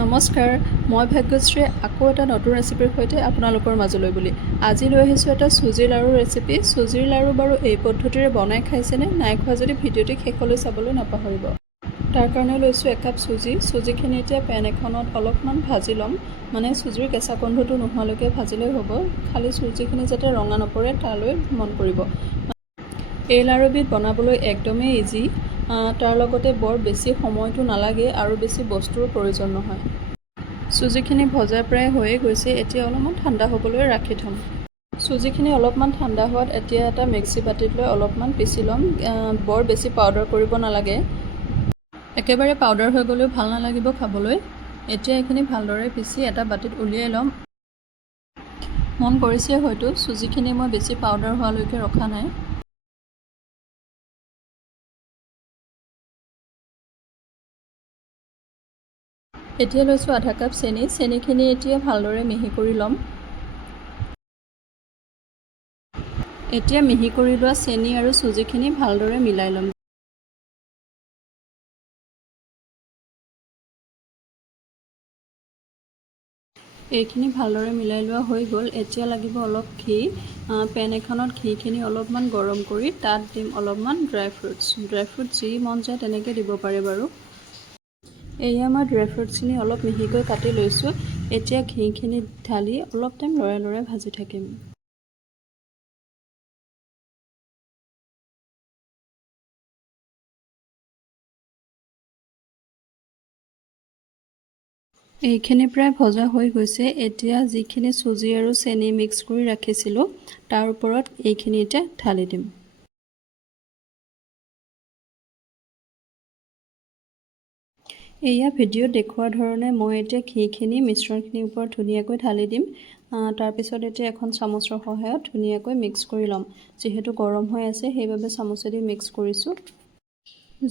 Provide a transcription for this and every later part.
নমস্কাৰ, মই ভাগ্যশ্ৰী আকৌ এটা নতুন ৰেচিপিৰ সৈতে আপোনালোকৰ মাজলৈ বুলি আজি লৈ আহিছোঁ এটা চুজিৰ লাড়ু ৰেচিপি। চুজিৰ লাড়ু বাৰু এই পদ্ধতিৰে বনাই খাইছেনে? নাই খোৱা যদি ভিডিঅ'টি শেষলৈ চাবলৈ নাপাহৰিব। তাৰ কাৰণে লৈছোঁ 1 কাপ চুজি। চুজিখিনি এতিয়া পেন এখনত অলপমান ভাজি ল'ম, মানে চুজিৰ কেঁচা গোন্ধটো নোহোৱালৈকে ভাজিলেই হ'ব। খালি চুজিখিনি যাতে ৰঙা নপৰে তালৈ মন কৰিব। এই লাড়ুবিধ বনাবলৈ একদমেই ইজি, তাৰ লগতে বৰ বেছি সময়টো নালাগে আৰু বেছি বস্তুৰ প্ৰয়োজন নহয়। চুজিখিনি ভজা প্ৰায় হৈয়ে গৈছে, এতিয়া অলপমান ঠাণ্ডা হ'বলৈ ৰাখি থ'ম। চুজিখিনি অলপমান ঠাণ্ডা হোৱাত এতিয়া এটা মিক্সি বাতিত লৈ অলপমান পিচি ল'ম। বৰ বেছি পাউডাৰ কৰিব নালাগে, একেবাৰে পাউডাৰ হৈ গ'লেও ভাল নালাগিব খাবলৈ। এতিয়া এইখিনি ভালদৰে পিচি এটা বাতিত উলিয়াই ল'ম। মন কৰিছে হয়তো চুজিখিনি মই বেছি পাউডাৰ হোৱালৈকে ৰখা নাই। এতিয়া লৈছোঁ আধা কাপ চেনি। চেনিখিনি এতিয়া ভালদৰে মিহি কৰি ল'ম। এতিয়া মিহি কৰি লোৱা চেনি আৰু চুজিখিনি ভালদৰে মিলাই ল'ম। এইখিনি ভালদৰে মিলাই লোৱা হৈ গ'ল। এতিয়া লাগিব অলপ ঘি। পেন এখনত ঘিখিনি অলপমান গৰম কৰি তাত দিম অলপমান ড্ৰাই ফ্ৰুটছ যি মন যায় তেনেকৈ দিব পাৰে বাৰু। এয়া মই ড্ৰাই ফ্ৰুটছখিনি অলপ মিহিকৈ কাটি লৈছোঁ। এতিয়া ঘিখিনি ঢালি অলপ টাইম লৰাই লৰাই ভাজি থাকিম। এইখিনি প্ৰায় ভজা হৈ গৈছে। এতিয়া যিখিনি চুজি আৰু চেনি মিক্স কৰি ৰাখিছিলোঁ তাৰ ওপৰত এইখিনি এতিয়া ঢালি দিম। এয়া ভিডিঅ'ত দেখুওৱা ধৰণে মই এতিয়া ঘিখিনি মিশ্ৰণখিনিৰ ওপৰত ধুনীয়াকৈ ঢালি দিম। তাৰপিছত এতিয়া এখন চামুচৰ সহায়ত ধুনীয়াকৈ মিক্স কৰি ল'ম। যিহেতু গৰম হৈ আছে সেইবাবে চামুচেদি মিক্স কৰিছোঁ।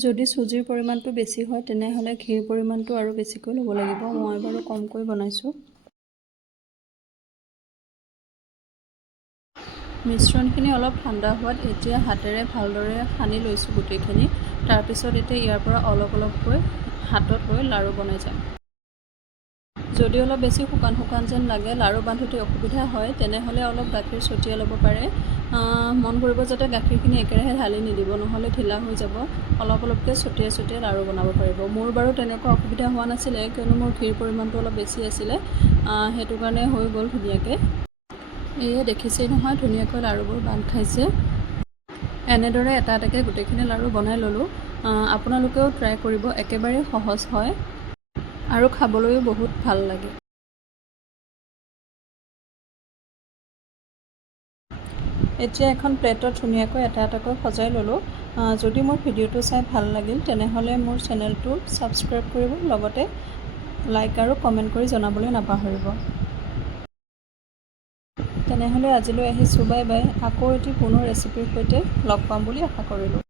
যদি চুজিৰ পৰিমাণটো বেছি হয় তেনেহ'লে ঘিৰ পৰিমাণটো আৰু বেছিকৈ ল'ব লাগিব। মই বাৰু কমকৈ বনাইছোঁ। মিশ্ৰণখিনি অলপ ঠাণ্ডা হোৱাত এতিয়া হাতেৰে ভালদৰে সানি লৈছোঁ গোটেইখিনি। তাৰপিছত এতিয়া ইয়াৰ পৰা অলপ অলপকৈ হাতত লৈ লাড়ু বনাই যাম। যদি অলপ বেছি শুকান শুকান যেন লাগে, লাড়ু বান্ধোতে অসুবিধা হয়, তেনেহ'লে অলপ গাখীৰ ছটিয়াই ল'ব পাৰে। মন কৰিব যাতে গাখীৰখিনি একেৰাহে ঢালি নিদিব, নহ'লে ঢিলা হৈ যাব। অলপ অলপকৈ ছটিয়াই ছটিয়াই লাড়ু বনাব পাৰিব। মোৰ বাৰু তেনেকুৱা অসুবিধা হোৱা নাছিলে, কিয়নো মোৰ ঘিৰ পৰিমাণটো অলপ বেছি আছিলে। সেইটো কাৰণে হৈ গ'ল ধুনীয়াকৈ। এয়ে দেখিছেই নহয় ধুনীয়াকৈ লাড়ুবোৰ বান্ধ খাইছে। এনেদৰে এটা এটাকৈ গোটেইখিনি লাড়ু বনাই ল'লোঁ। আপোনালোকেও ট্ৰাই কৰিব, একেবাৰে সহজ হয় আৰু খাবলৈও বহুত ভাল লাগে। এতিয়া এখন প্লেটত ধুনীয়াকৈ এটা এটাকৈ সজাই ল'লোঁ। যদি মোৰ ভিডিঅ'টো চাই ভাল লাগিল তেনেহ'লে মোৰ চেনেলটো ছাবস্ক্ৰাইব কৰিব, লগতে লাইক আৰু কমেণ্ট কৰি জনাবলৈ নাপাহৰিব। তেনেহ'লে আজিলৈ আহিছোঁ, বাই বাই। আকৌ এটি পুনৰ ৰেচিপিৰ সৈতে লগ পাম বুলি আশা কৰিলোঁ।